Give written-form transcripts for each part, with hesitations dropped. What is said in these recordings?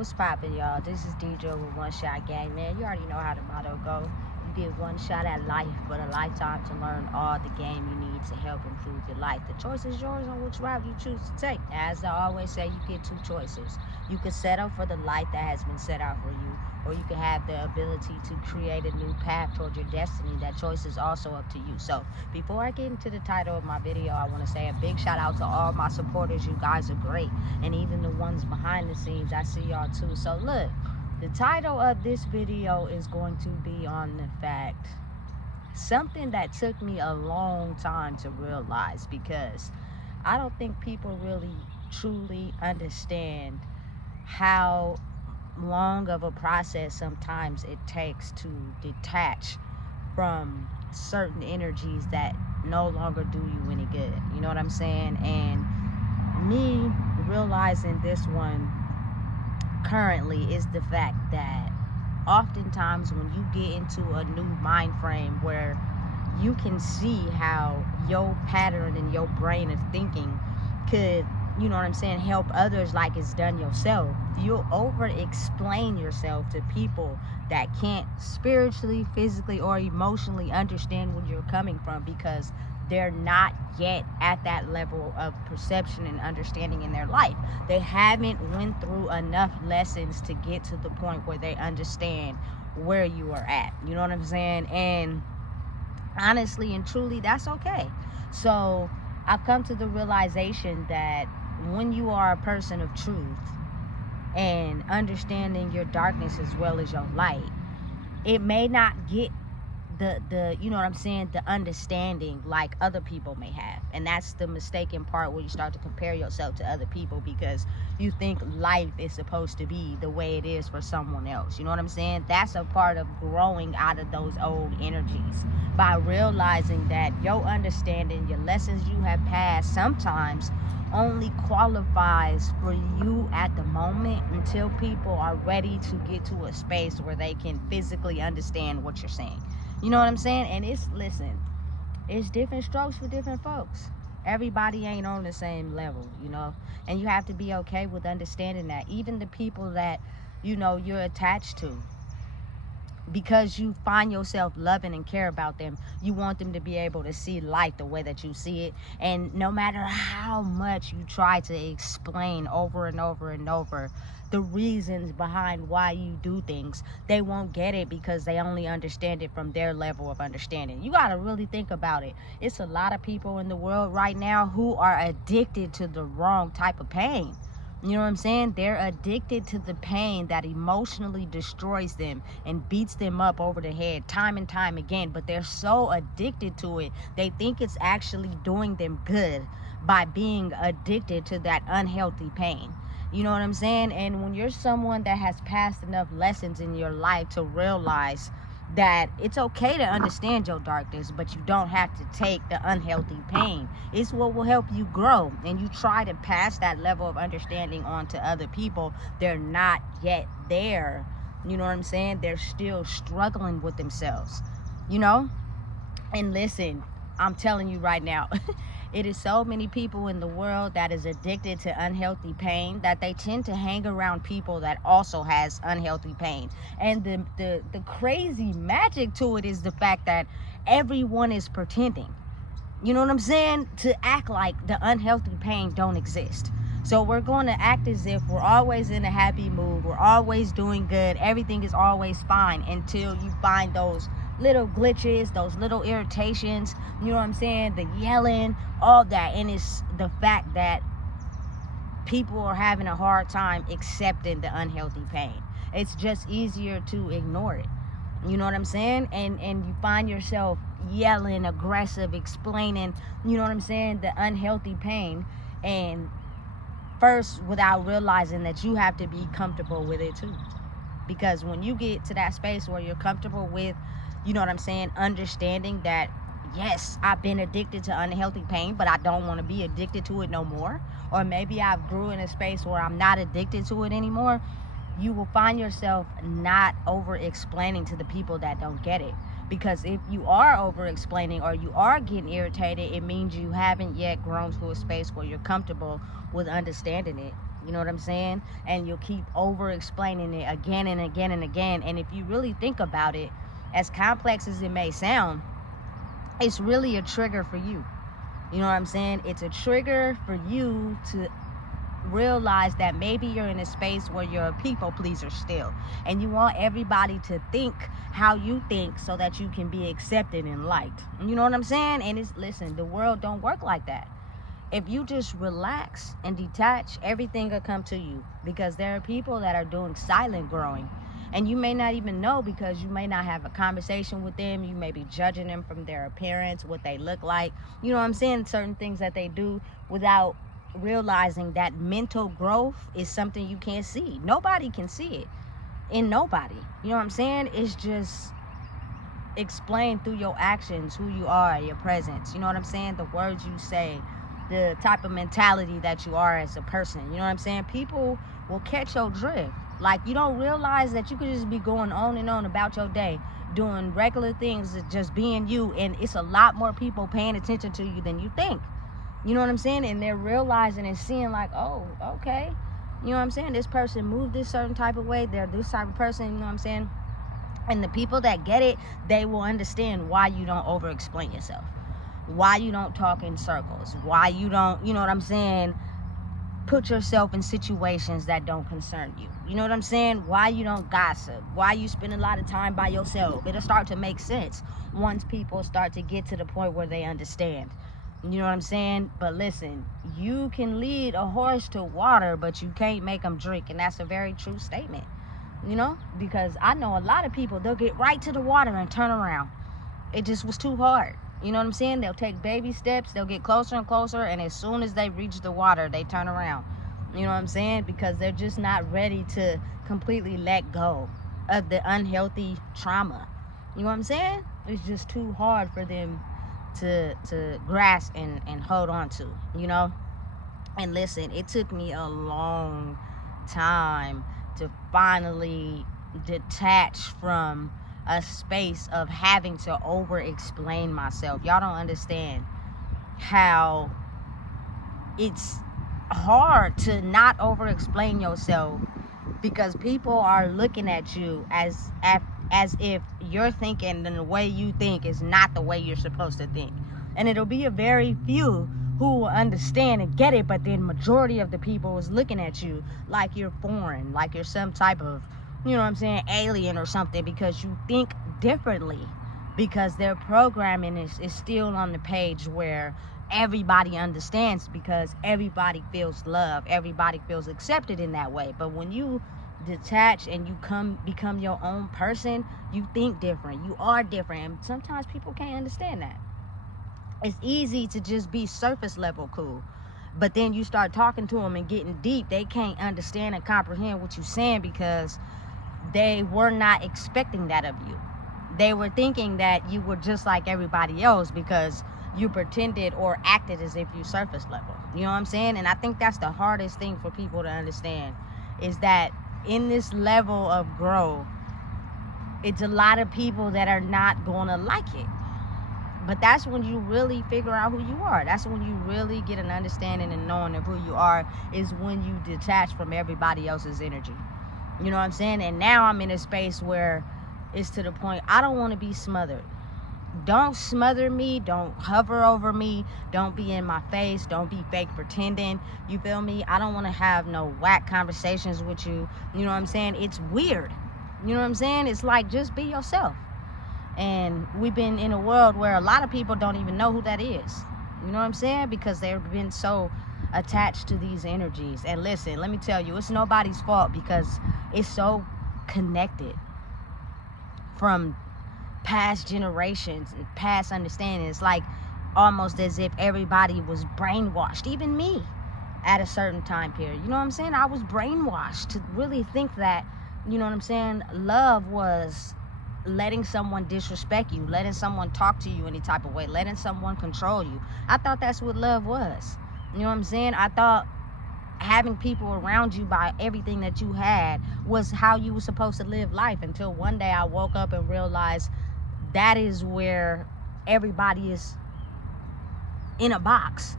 What's poppin', y'all? This is DJ with One Shot Gang, man. You already know how the motto go. You get one shot at life, but a lifetime to learn all the game you need to help improve your life. The choice is yours on which route you choose to take. As I always say, you get two choices. You can settle for the life that has been set out for you, or you can have the ability to create a new path towards your destiny. That choice is also up to you. So before I get into the title of my video, I want to say a big shout out to all my supporters. You guys are great. And even the ones behind the scenes, I see y'all too. So look, the title of this video is going to be on the fact, something that took me a long time to realize, because I don't think people really truly understand how long of a process sometimes it takes to detach from certain energies that no longer do you any good. You know what I'm saying? And me realizing this one currently is the fact that oftentimes when you get into a new mind frame where you can see how your pattern and your brain of thinking could, you know what I'm saying, help others like it's done yourself, you'll over explain yourself to people that can't spiritually, physically, or emotionally understand where you're coming from, because they're not yet at that level of perception and understanding in their life. They haven't went through enough lessons to get to the point where they understand where you are at. You know what I'm saying? And honestly and truly, that's okay. So I've come to the realization that when you are a person of truth and understanding your darkness as well as your light, it may not get the you know what I'm saying, the understanding like other people may have. And that's the mistaken part, where you start to compare yourself to other people because you think life is supposed to be the way it is for someone else. You know what I'm saying? That's a part of growing out of those old energies, by realizing that your understanding, your lessons you have passed, sometimes only qualifies for you at the moment until people are ready to get to a space where they can physically understand what you're saying. You know what I'm saying? And it's different strokes for different folks. Everybody ain't on the same level, you know? And you have to be okay with understanding that. Even the people that, you know, you're attached to, because you find yourself loving and care about them, you want them to be able to see life the way that you see it. And no matter how much you try to explain over and over and over the reasons behind why you do things, they won't get it because they only understand it from their level of understanding. You got to really think about it. It's a lot of people in the world right now who are addicted to the wrong type of pain. You know what I'm saying? They're addicted to the pain that emotionally destroys them and beats them up over the head time and time again. But they're so addicted to it, they think it's actually doing them good by being addicted to that unhealthy pain. You know what I'm saying? And when you're someone that has passed enough lessons in your life to realize that it's okay to understand your darkness, but you don't have to take the unhealthy pain. It's what will help you grow. And you try to pass that level of understanding on to other people, they're not yet there. You know what I'm saying? They're still struggling with themselves, you know? And listen, I'm telling you right now, it is so many people in the world that is addicted to unhealthy pain that they tend to hang around people that also has unhealthy pain. And the crazy magic to it is the fact that everyone is pretending, you know what I'm saying, to act like the unhealthy pain don't exist. So we're going to act as if we're always in a happy mood, we're always doing good, everything is always fine, until you find those little glitches, those little irritations, you know what I'm saying, the yelling, all that. And it's the fact that people are having a hard time accepting the unhealthy pain. It's just easier to ignore it. You know what I'm saying? And you find yourself yelling, aggressive, explaining, you know what I'm saying, the unhealthy pain. And first, without realizing that you have to be comfortable with it too. Because when you get to that space where you're comfortable with, you know what I'm saying, understanding that, yes, I've been addicted to unhealthy pain, but I don't want to be addicted to it no more. Or maybe I've grew in a space where I'm not addicted to it anymore. You will find yourself not over explaining to the people that don't get it. Because if you are over explaining or you are getting irritated, it means you haven't yet grown to a space where you're comfortable with understanding it. You know what I'm saying? And you'll keep over explaining it again and again and again. And if you really think about it, as complex as it may sound, it's really a trigger for you. You know what I'm saying? It's a trigger for you to realize that maybe you're in a space where you're a people pleaser still, and you want everybody to think how you think so that you can be accepted and liked. You know what I'm saying? And listen, the world don't work like that. If you just relax and detach, everything will come to you, because there are people that are doing silent growing, and you may not even know, because you may not have a conversation with them. You may be judging them from their appearance, what they look like, you know what I'm saying, certain things that they do, without realizing that mental growth is something you can't see. Nobody can see it in nobody. You know what I'm saying? It's just explained through your actions, who you are, your presence. You know what I'm saying? The words you say, the type of mentality that you are as a person. You know what I'm saying? People will catch your drift. Like, you don't realize that you could just be going on and on about your day, doing regular things, just being you, and it's a lot more people paying attention to you than you think. You know what I'm saying? And they're realizing and seeing, like, oh, okay, you know what I'm saying, this person moved this certain type of way, they're this type of person, you know what I'm saying? And the people that get it, they will understand why you don't over explain yourself, why you don't talk in circles, why you don't, you know what I'm saying, put yourself in situations that don't concern you. You know what I'm saying? Why you don't gossip, why you spend a lot of time by yourself. It'll start to make sense once people start to get to the point where they understand. You know what I'm saying? But listen, you can lead a horse to water, but you can't make them drink. And that's a very true statement, you know, because I know a lot of people, they'll get right to the water and turn around. It just was too hard. You know what I'm saying? They'll take baby steps, they'll get closer and closer, and as soon as they reach the water, they turn around. You know what I'm saying? Because they're just not ready to completely let go of the unhealthy trauma. You know what I'm saying? It's just too hard for them to grasp and hold on to, you know? And listen, it took me a long time to finally detach from a space of having to over explain myself. Y'all don't understand how it's hard to not over explain yourself, because people are looking at you as if you're thinking and the way you think is not the way you're supposed to think. And it'll be a very few who will understand and get it, but then majority of the people is looking at you like you're foreign, like you're some type of, you know what I'm saying, alien or something, because you think differently, because their programming is still on the page where everybody understands, because everybody feels love, everybody feels accepted in that way. But when you detach and you become your own person, you think different, you are different, and sometimes people can't understand that. It's easy to just be surface level cool, but then you start talking to them and getting deep, they can't understand and comprehend what you're saying, because they were not expecting that of you. They were thinking that you were just like everybody else because you pretended or acted as if you surface level. You know what I'm saying? And I think that's the hardest thing for people to understand, is that in this level of growth, it's a lot of people that are not gonna like it. But that's when you really figure out who you are. That's when you really get an understanding and knowing of who you are, is when you detach from everybody else's energy. You know what I'm saying? And now I'm in a space where it's to the point, I don't want to be smothered. Don't smother me. Don't hover over me. Don't be in my face. Don't be fake pretending. You feel me? I don't want to have no whack conversations with you. You know what I'm saying? It's weird. You know what I'm saying? It's like, just be yourself. And we've been in a world where a lot of people don't even know who that is. You know what I'm saying? Because they've been so attached to these energies. And listen, let me tell you, it's nobody's fault, because it's so connected from past generations and past understanding. It's like almost as if everybody was brainwashed, even me, at a certain time period. You know what I'm saying? I was brainwashed to really think that, you know what I'm saying, love was letting someone disrespect you, letting someone talk to you any type of way, letting someone control you. I thought that's what love was. You know what I'm saying? I thought having people around you by everything that you had was how you were supposed to live life, until one day I woke up and realized that is where everybody is in a box.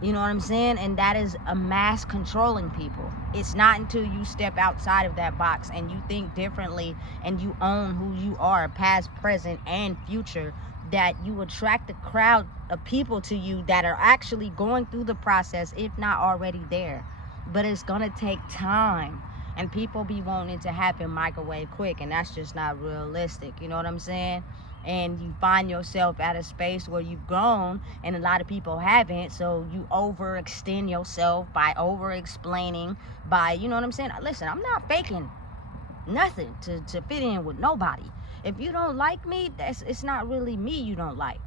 You know what I'm saying? And that is a mass controlling people. It's not until you step outside of that box and you think differently and you own who you are, past, present, and future, that you attract a crowd of people to you that are actually going through the process, if not already there. But it's gonna take time. And people be wanting it to happen microwave quick, and that's just not realistic. You know what I'm saying? And you find yourself at a space where you've grown and a lot of people haven't, so you overextend yourself by over explaining, by, you know what I'm saying? Listen, I'm not faking nothing to fit in with nobody. If you don't like me, it's not really me you don't like.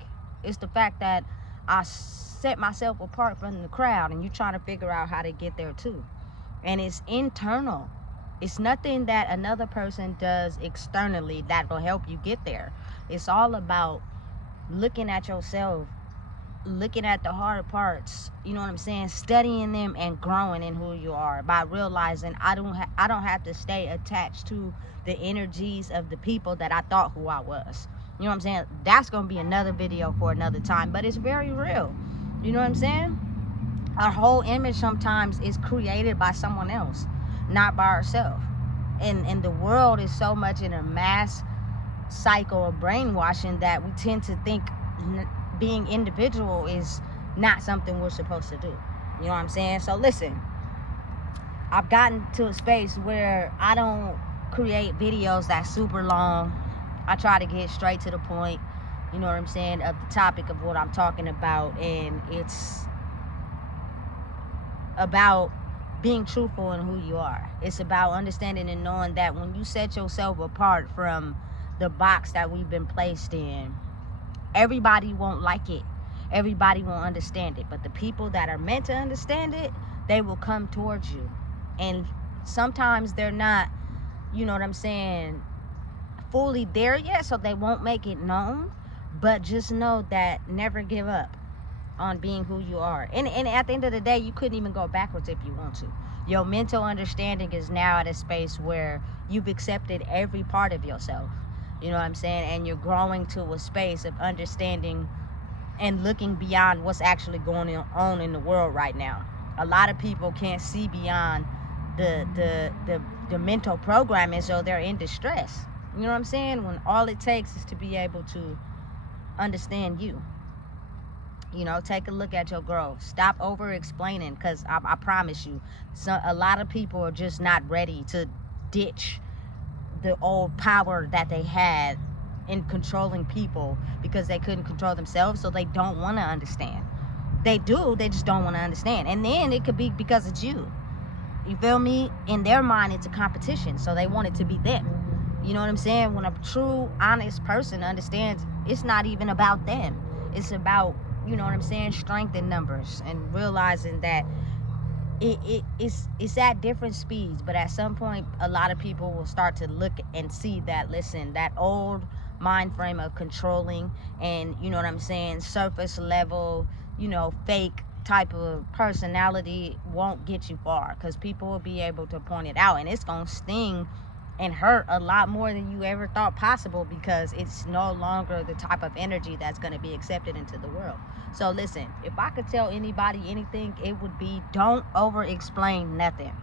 It's the fact that I set myself apart from the crowd, and you trying to figure out how to get there too. And it's internal. It's nothing that another person does externally that will help you get there. It's all about looking at yourself, looking at the hard parts, you know what I'm saying, studying them and growing in who you are by realizing I don't have to stay attached to the energies of the people that I thought who I was. You know what I'm saying? That's going to be another video for another time, but it's very real. You know what I'm saying? Our whole image sometimes is created by someone else, not by ourselves. And the world is so much in a mass cycle of brainwashing that we tend to think being individual is not something we're supposed to do. You know what I'm saying? So listen, I've gotten to a space where I don't create videos that's super long. I try to get straight to the point, you know what I'm saying, of the topic of what I'm talking about. And it's about being truthful in who you are. It's about understanding and knowing that when you set yourself apart from the box that we've been placed in, everybody won't like it. Everybody won't understand it. But the people that are meant to understand it, they will come towards you. And sometimes they're not, you know what I'm saying, fully there yet, so they won't make it known. But just know that never give up on being who you are. And at the end of the day, you couldn't even go backwards if you want to. Your mental understanding is now at a space where you've accepted every part of yourself. You know what I'm saying? And you're growing to a space of understanding and looking beyond what's actually going on in the world right now. A lot of people can't see beyond the mental programming, so they're in distress. You know what I'm saying? When all it takes is to be able to understand you. You know, take a look at your growth. Stop over explaining, because I promise you, a lot of people are just not ready to ditch the old power that they had in controlling people because they couldn't control themselves, so they don't want to understand. They do, they just don't want to understand. And then it could be because it's you. You feel me? In their mind, it's a competition, so they want it to be them. You know what I'm saying? When a true, honest person understands, it's not even about them. It's about, you know what I'm saying, strength in numbers, and realizing that it's at different speeds. But at some point, a lot of people will start to look and see that, listen, that old mind frame of controlling and, you know what I'm saying, surface level, you know, fake type of personality won't get you far, because people will be able to point it out, and it's gonna sting and hurt a lot more than you ever thought possible, because it's no longer the type of energy that's going to be accepted into the world. So listen, if I could tell anybody anything, it would be don't over explain nothing,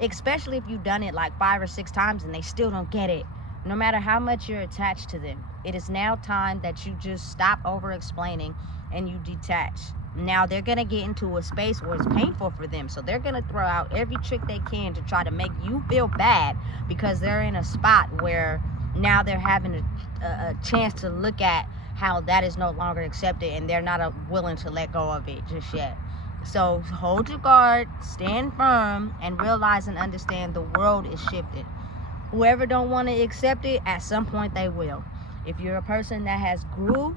especially if you've done it like 5 or 6 times and they still don't get it. No matter how much you're attached to them, it is now time that you just stop over explaining and you detach. Now they're going to get into a space where it's painful for them, so they're going to throw out every trick they can to try to make you feel bad, because they're in a spot where now they're having a chance to look at how that is no longer accepted, and they're not willing to let go of it just yet. So hold your guard, stand firm, and realize and understand the world is shifting. Whoever don't want to accept it, at some point they will. If you're a person that has grew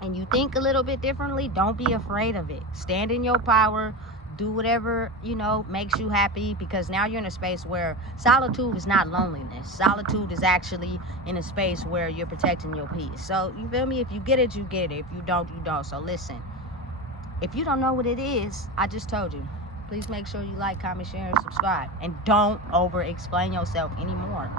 and you think a little bit differently, don't be afraid of it. Stand in your power. Do whatever, you know, makes you happy, because now you're in a space where solitude is not loneliness. Solitude is actually in a space where you're protecting your peace. So, you feel me? If you get it, you get it. If you don't, you don't. So listen, if you don't know what it is, I just told you. Please make sure you like, comment, share, and subscribe. And don't over explain yourself anymore.